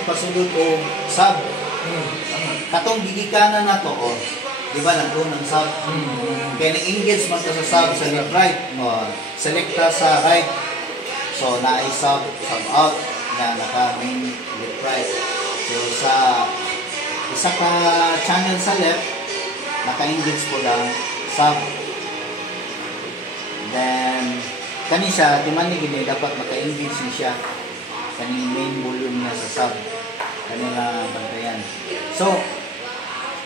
magpasulod o sub. Katong gigikanan na to, oh. Di ba, nagdoon ng sub? Kaya na-engage man to sa sub sa left right. Select ka sa right. So, na-sub, sub out na naka-main left right. So, sa isa ka channel sa left, naka-engage po lang sub. Then, kani siya, di man gini, dapat maka-engage siya. Kani main volume niya sa sub. Kanila bantayan. So,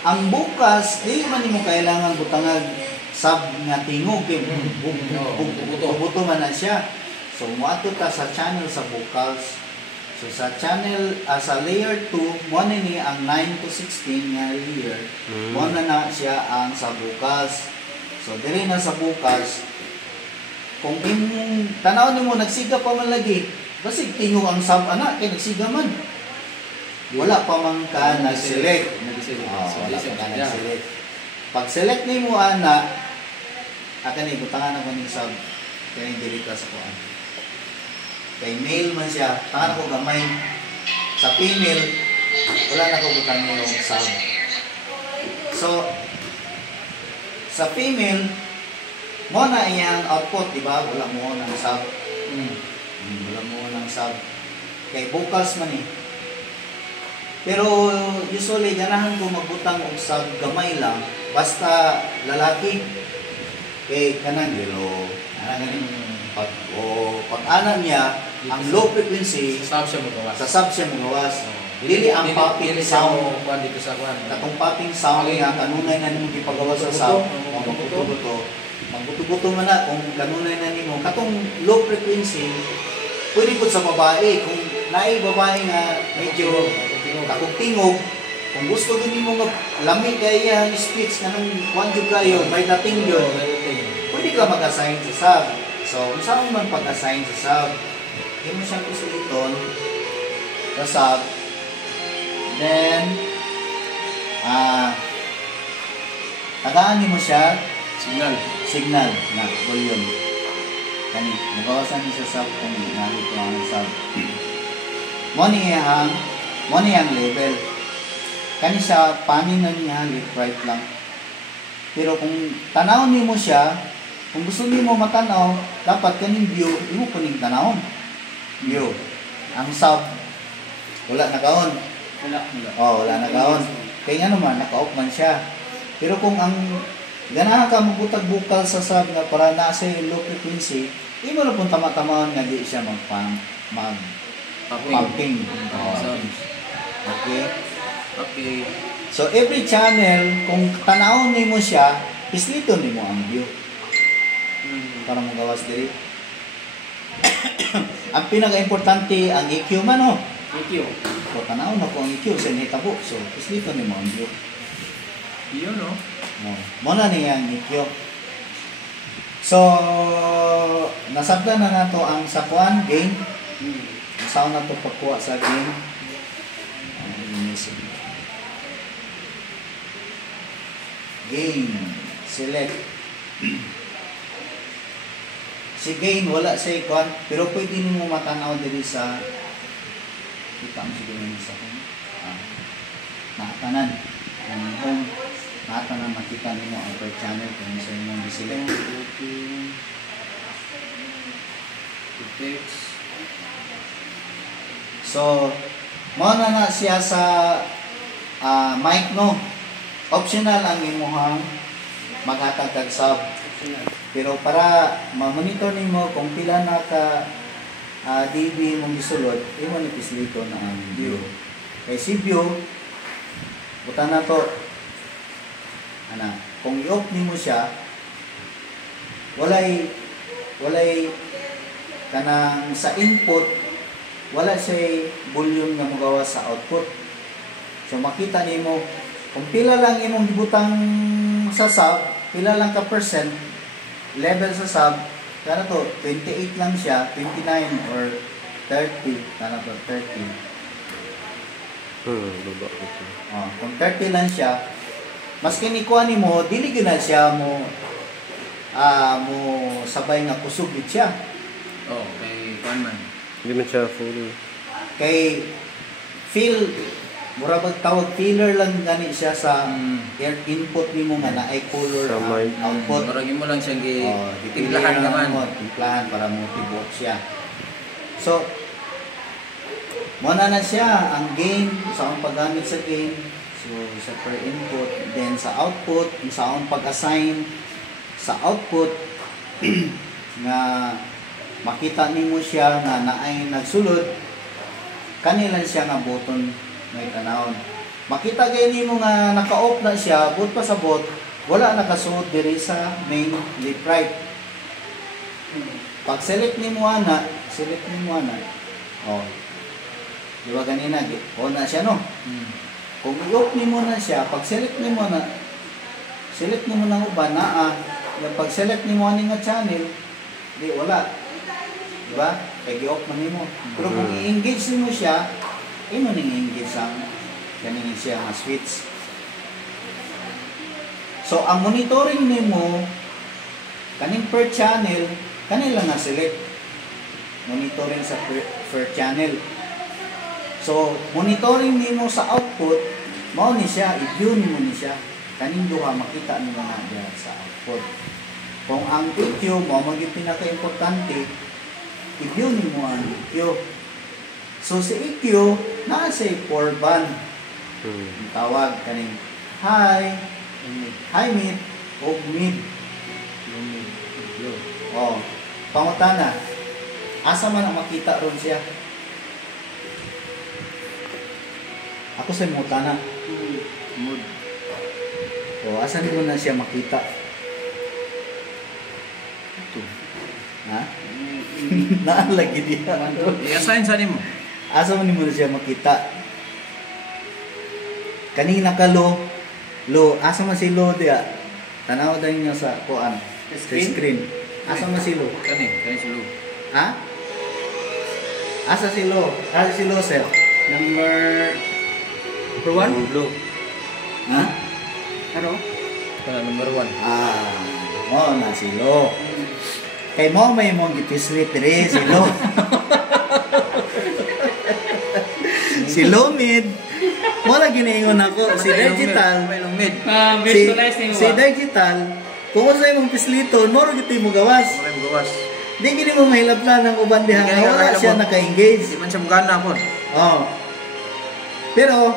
ang bukas, di man mo kailangan butangag sub nga tingog. Buto man na siya. So, muato ta sa channel sa vocals. So, sa channel, sa layer 2, mo na ni ang 9 to 16 nga layer. Mo na siya ang sa vocals. So, diri na sa vocals, kung imong tanaw nimo nagsiga pa man lagi, basig tingog ang sub ana kay nagsiga man. Wala pa man ka nag-select. Nag-select. Pag select nimo ana, akan ni butangan ako ning sub kay dili ka sa kuan. Kay male man siya, tangan ko gamay. Sa female, wala na ko butang yung sub. So, sa female, mo na iyang output, di ba? Wala mo ng sub. Wala mo ng sub. Kay vocals man eh. Pero usually, ganahan ko magbutang og sub gamay lang. Basta lalaki. Kay kanang yelo. Pag-anan niya, ang low frequency, sa sub siya magawas. Dili ang popping sound. Katong popping sound nga, kanunay na nimo gipagawa sa sub. Magbuto-buto man na kung kanunay na nimo. Katong low frequency, pwede po sa babae. Kung naay babae nga medyo kakog-tingog, kung gusto din mo lamig kaya ang speech nga nang kwanjog kayo, may dating yun, pwede ka mag-assign sa sub. So, kung saan man pag-assign sa sub, hindi mo siyang isuliton sa sub. Then, tagaan mo siya signal na volume. Kani, magawasan niya sa sub kung narito ang sub. Mo niyang level. Kani sa panin na niya, left right lang. Pero kung tanaw niyo mo siya, kung gusto niyo mo matanaw, dapat kaning view, imo po ning tanawon. View. Ang sub, wala nakaon. Wala nakaon. Kaya nga naman, naka-off man siya. Pero kung ang ganahan ka magbutag bukal sa sub nga para nasa low frequency, imo na pong tama-tamaan nga di siya mag-pumping. Okay. So every channel, kung tanawon nimo siya, islito nimo ang view. Para magawas diri. Ang pinaka-importante ang EQ man oh. EQ. So tanawon na ko ang EQ sa hitabo. So islito nimo ang view. Iyon no. Mo na niya ang EQ. So nasabdan na nato ang sakuan gain. Sound na to pagkuha sa gain. Gain, select. Si gain wala sa ikuan, pero pwede nimo matanaw diri sa kita mo siguro sa nakatanan. Ang home, nakatanan makita nimo ang per channel kung sa imong select. So, mo na siya sa mic no. Optional ang imuhang maghatag kag sub. Pero para ma-monitor nimo kung pila na ka dB mong gisulod, imo ni pislito na ang view. Kay si view buta na to kung i-off nimo siya walay kanang sa input wala siya volume nga magawa sa output. So makita nimo kung pila lang imong gibutang sa sub, pila lang ka percent level sa sub, kana to 28 lang siya, 29 or 30, kana to 30. Kung 30 lang siya, mas kinikuha nimo, dili gyud na siya mo sabay nga kusog gid siya. Kay kuan man. Hindi man siya full. Kay feel mura bang tawag filler lang gani siya sa air input nimo nga na ay color Sa mind. output. Maragin mo lang siyang Timplahan timplahan naman. timplahan para mo tibok siya. So muna na siya ang gain sa akong paggamit sa gain. So sa per input, then sa output, sa akong pag-assign sa output nga makita nimo siya nga naay nagsulod kanila siya nga button may tanawon. Makita kay nimo nga naka-off na siya, but pa sa bot, wala nakasuot diri sa main left right. Pag select nimo ana, oh. Di ba ganina, on na siya no? Kung i-off nimo na siya, pag select nimo na uban na yung pag select nimo ani nga channel, di wala. Di ba? Kaya i-off man nimo. Pero kung i-engage nimo siya, ino ning engage ang kaning siya nga switch. So ang monitoring nimo kaning per channel kanila nga select monitoring sa per channel. So monitoring nimo sa output mao ni siya i-view nimo ni siya kaning duha makita nimo na diya sa output. Kung ang EQ mo maging pinaka-importante, i-view nimo ang EQ. So si EQ naa say 4 band. Ang tawag kaning high, mid, o mid. Oh, pangutana. Asa man ang makita ron siya? Ako sa mutana. Mood. O asan mo na siya makita? Ito. Ha? Naalagi diya. I-assign sa nimo. Asa man mo na siya makita? Kanina ka low, asa man si low diya? Tanaw daw niya sa kuan, sa screen. Asa man si low? Kani si Lou. Ha? Asa si low? Asa si low, sir? Number 1? Blue. Ha? Ano? Kana number 1. Mo na si low. Kay mo may mong gipislit diri si low. Si low mid. Mo lagi niingon ako si digital. May long mid. Visualize nimo Si digital, kung sa imong pislito, noro gito mo gawas. Wala mo gawas. Di gini mo mahilablan ng uban diha Di nga wala kaya siya mo. naka-engage. Di man siya mugana po. Oh. Pero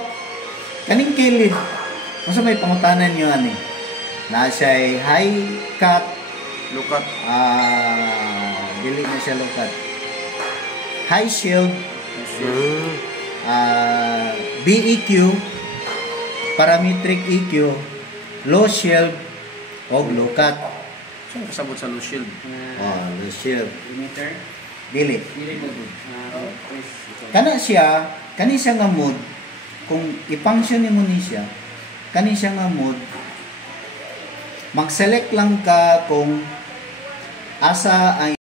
kaning kili, unsa may pangutanan niyo ani? Na siya ay high cut, Look at. dili na siya low cut. High shield, BEQ, parametric EQ, low shield, o low cut. Saan kasabot sa low shield? Low shield. Emitter? Dili. Dili mo good. Kani siya nga mode, kung i-function mo ni siya, kani siya nga mode, mag-select lang ka kung asa ay